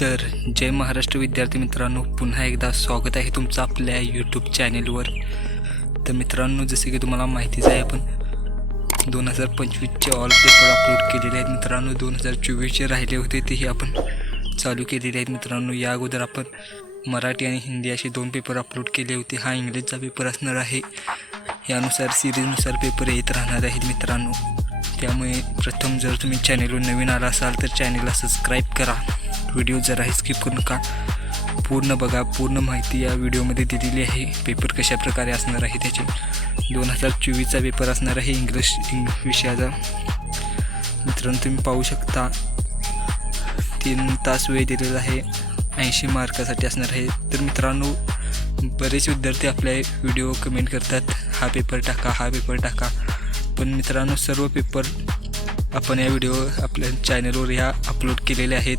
तर जय महाराष्ट्र विद्यार्थी मित्रांनो, पुन्हा एकदा स्वागत आहे तुमचं आपल्या यूट्यूब चॅनेलवर। तर मित्रांनो, जसे की तुम्हाला माहितीच आहे, आपण 2025चे ऑल पेपर अपलोड केलेले आहेत मित्रांनो। 2024चे राहिले होते तेही आपण चालू केलेले आहेत मित्रांनो। या अगोदर आपण मराठी आणि हिंदी असे 2 पेपर अपलोड केले होते। हा इंग्लिशचा पेपर असणार आहे। यानुसार सिरीजनुसार पेपर येत राहणार आहेत मित्रांनो। त्यामुळे प्रथम जर तुम्ही चॅनेलवर नवीन आला असाल तर चॅनेलला सबस्क्राईब करा। व्हिडिओ जराही स्किप करू नका, पूर्ण बघा। पूर्ण माहिती या व्हिडिओमध्ये दिलेली आहे। पेपर कशा प्रकारे असणार आहे त्याचे 2024चा पेपर असणार आहे इंग्लिश विषयाचा मित्रांनो। तुम्ही पाहू शकता 3 तास वेळ दिलेला आहे, 80 मार्कासाठी असणार आहे। तर मित्रांनो, बरेच विद्यार्थी आपल्या व्हिडिओ कमेंट करतात, हा पेपर टाका, हा पेपर टाका। पण मित्रांनो, सर्व पेपर आपण या व्हिडिओ आपल्या चॅनलवर या अपलोड केलेले आहेत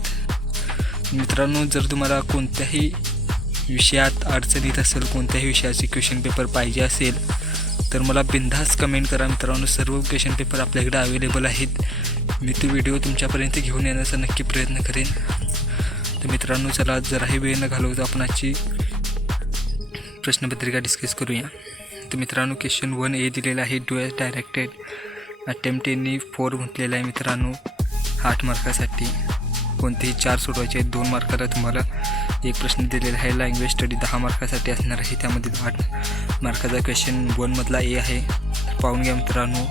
मित्रांनो। जर तुम्हाला कोणत्याही विषयात अडचण येत असेल, कोणत्याही विषयाचे क्वेश्चन पेपर पाहिजे असेल तर मला बिनधास्त कमेंट करा मित्रांनो। सर्व क्वेश्चन पेपर आपल्याकडे अवेलेबल आहेत। मी तो व्हिडिओ तुमच्यापर्यंत घेऊन येण्याचा नक्की प्रयत्न करेन। तर मित्रांनो, चला जराही वेळ न घालवता आपण आजची प्रश्नपत्रिका डिस्कस करूया। तर मित्रांनो, क्वेश्चन 1A दिलेला आहे, डुएस डायरेक्टेड अटेम्प्ट यांनी 4 म्हटलेला आहे मित्रांनो। 8 मार्कासाठी कोणतेही 4 सोडवायचे आहेत। 2 मार्काला तुम्हाला एक प्रश्न दिलेला आहे। लँग्वेज स्टडी 10 मार्कासाठी असणार आहे, त्यामध्ये 8 मार्काचा क्वेश्चन 1 मधला ए आहे। पाहून घ्या मित्रांनो,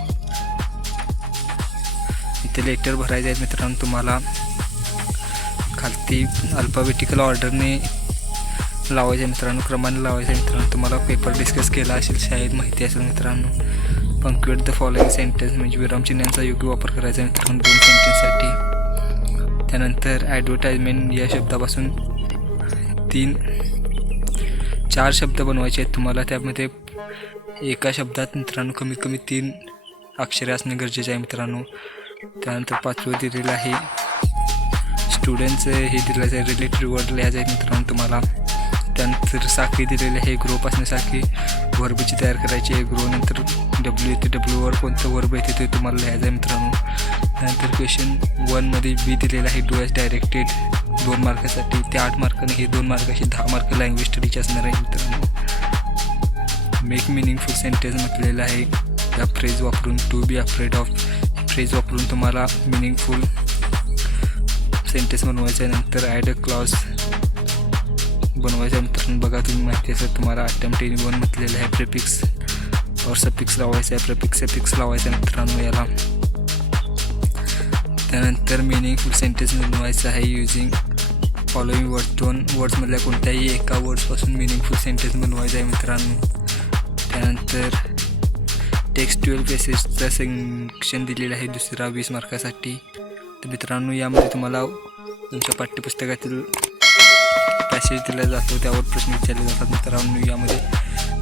इथे लेटर भरायचे आहेत मित्रांनो। तुम्हाला खालती अल्फाबेटिकल ऑर्डरने लावायचे मित्रांनो, क्रमाने लावायचे मित्रांनो। तुम्हाला पेपर डिस्कस केला असेल, शाळेत माहिती असेल मित्रांनो। पंक्च्युएट द फॉलोइंग सेंटेन्स म्हणजे विरामचिन्हांचा योग्य वापर करायचा मित्रांनो 2 सेंटेन्ससाठी। त्यानंतर ॲडव्हर्टाइजमेंट या शब्दापासून 4 शब्द बनवायचे आहेत तुम्हाला। त्यामध्ये एका शब्दात मित्रांनो कमीत कमी 3 अक्षरे असणे गरजेचे आहे मित्रांनो। त्यानंतर 5वं दिलेलं आहे स्टुडंट्स, हे दिलेलं आहे रिलेटेड वर्ड लिहायचं आहे मित्रांनो तुम्हाला। त्यानंतर साखळी दिलेली आहे, ग्रो पासून साखळी वर्बची तयार करायची आहे। ग्रो नंतर डब्ल्यू येते, डब्ल्यूवर कोणतं वर्ब येते ते तुम्हाला लिहायचं आहे मित्रांनो। त्यानंतर क्वेश्चन 1मध्ये बी दिलेलं आहे, डुएस डायरेक्टेड 2 मार्कासाठी, ते 8 मार्काने, हे 2 मार्काशी 10 मार्क लँग्वेज स्टडीचे असणार आहे मित्रांनो। मेक मिनिंगफुल सेंटेन्स म्हटलेलं आहे, त्या फ्रेज वापरून to be afraid of phrase वापरून तुम्हाला मिनिंगफुल सेंटेन्स बनवायचं आहे। नंतर ॲड अ क्लॉज बनवायचं आहे मित्रांनो। बघा, तुम्ही माहिती असेल तुम्हाला अटेम्प्ट इन 1 म्हटलेलं आहे, प्रिफिक्स और सफिक्स लावायचं आहे, प्रिफिक्स लावायचं आहे मित्रांनो याला। त्यानंतर मिनिंगफुल सेंटेन्स बनवायचं आहे युजिंग फॉलोइंग वर्ड्स। 2 वर्ड्समधल्या कोणत्याही एका वर्ड्सपासून मिनिंगफुल सेंटेन्स बनवायचं आहे मित्रांनो। त्यानंतर टेक्स्टुअल पॅसेजचा सेक्शन दिलेला आहे दुसरा 20 मार्कासाठी। तर मित्रांनो, यामध्ये तुम्हाला तुमच्या पाठ्यपुस्तकातील पॅसेज दिला जातो, त्यावर प्रश्न विचारले जातात मित्रांनो। यामध्ये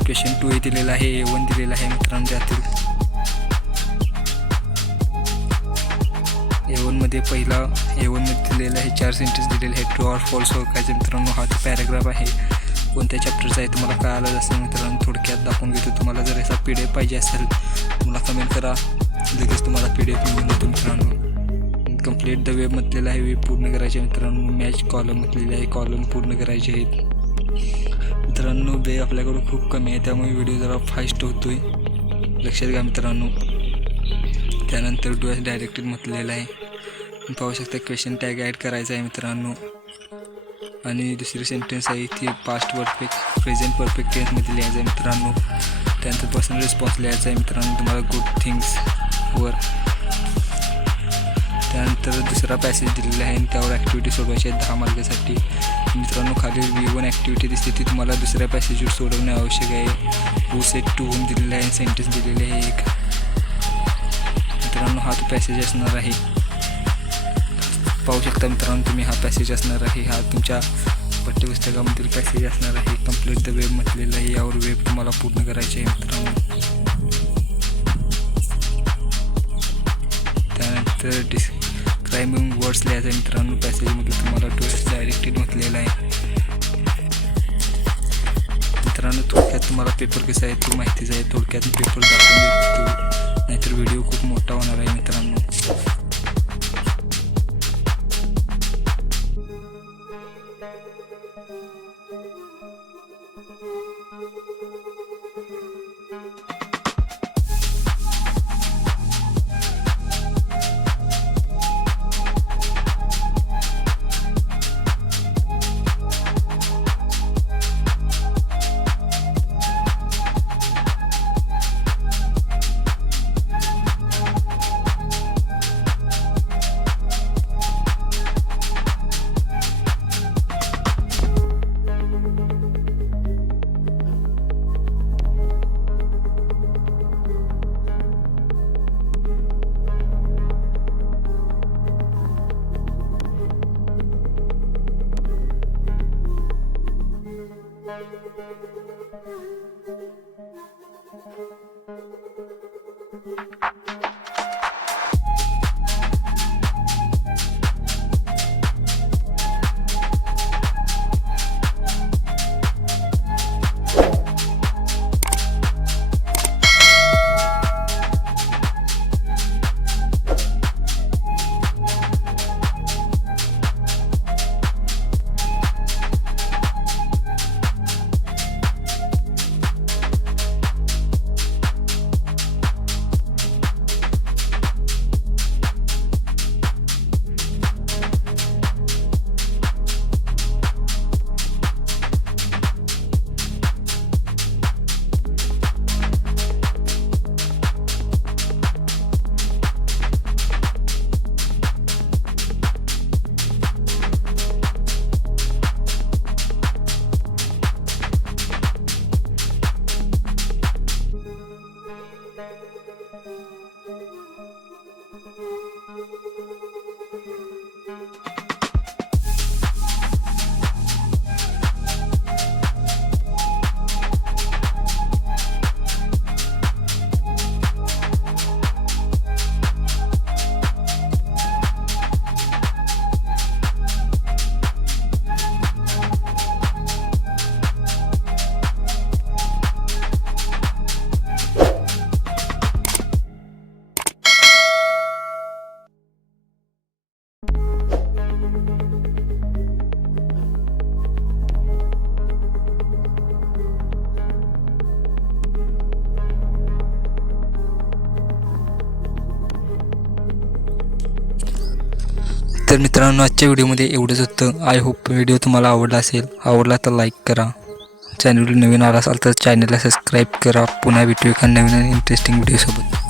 क्वेश्चन 2A दिलेला आहे, A1 दिलेला आहे मित्रांनो। त्यातील A1मध्ये दिलेला आहे 4 सेंटेन्स दिलेले आहे। ट्रू ऑर फॉल्स ओळखायचे मित्रांनो। हा तो पॅराग्राफ आहे, कोणत्या चॅप्टरचा आहे तुम्हाला कळालं असेल मित्रांनो। थोडक्यात दाखवून घेतो तुम्हाला। जर याचा PDF पाहिजे असेल तुम्हाला कमेंट करा, लगेच तुम्हाला PDF मिळून देतो मित्रांनो। कंप्लीट द वेब म्हटलेलं आहे, वेब पूर्ण करायचे मित्रांनो। मॅच कॉलम म्हटलेले आहे, कॉलम पूर्ण करायचे आहेत मित्रांनो। वेळ आपल्याकडून खूप कमी आहे, त्यामुळे व्हिडिओ जरा फास्ट होतोय, लक्षात घ्या मित्रांनो। त्यानंतर डुएस डायरेक्टेड म्हटलेलं आहे, पाहू शकता क्वेश्चन टॅग ॲड करायचा आहे मित्रांनो। आणि दुसरी सेंटेन्स आहे ती पास्ट परफेक्ट प्रेझेंट परफेक्ट टेन्समध्ये लिहायचं आहे मित्रांनो। त्यानंतर पर्सनल रिस्पॉन्स लिहायचा आहे मित्रांनो तुम्हाला गुड थिंग्सवर। त्यानंतर दुसरा पॅसेज दिलेला आहे, त्यावर ॲक्टिव्हिटी सोडवायची आहे 10 मार्कासाठी मित्रांनो। खाली V1 ॲक्टिव्हिटी दिसते, ती तुम्हाला दुसऱ्या पॅसेजवर सोडवणे आवश्यक आहे। हू सेड टू होम दिलेला आहे, सेंटेन्स दिलेले आहे एक मित्रांनो। हा तो पॅसेज असणार आहे, पाहू शकता मित्रांनो तुम्ही। हा पॅसेज असणार आहे, हा तुमच्या पाठ्यपुस्तकामधील पॅसेज असणार आहे। कंप्लीट द वेब म्हटलेलं आहे, यावर वेब तुम्हाला पूर्ण करायचे आहे मित्रांनो। त्यानंतर डिस्क्रायबिंग वर्ड्स लिहायचं आहे मित्रांनो। पॅसेजमध्ये तुम्हाला डुएस डायरेक्टेड म्हटलेलं आहे मित्रांनो। थोडक्यात तुम्हाला पेपर कसा आहे तो माहितीच आहे, थोडक्यात पेपर दाखवून देतो, नाहीतर व्हिडिओ खूप मोठा होणार आहे मित्रांनो। तर मित्रांनो, आजच्या व्हिडिओमध्ये एवढंच होतं. आय होप व्हिडिओ तुम्हाला आवडला असेल. आवडला तर लाईक करा. चॅनलवर नवीन आला असाल तर चॅनलला सबस्क्राईब करा. पुन्हा भेटू एका नवीन आणि इंटरेस्टिंग व्हिडिओसोबत.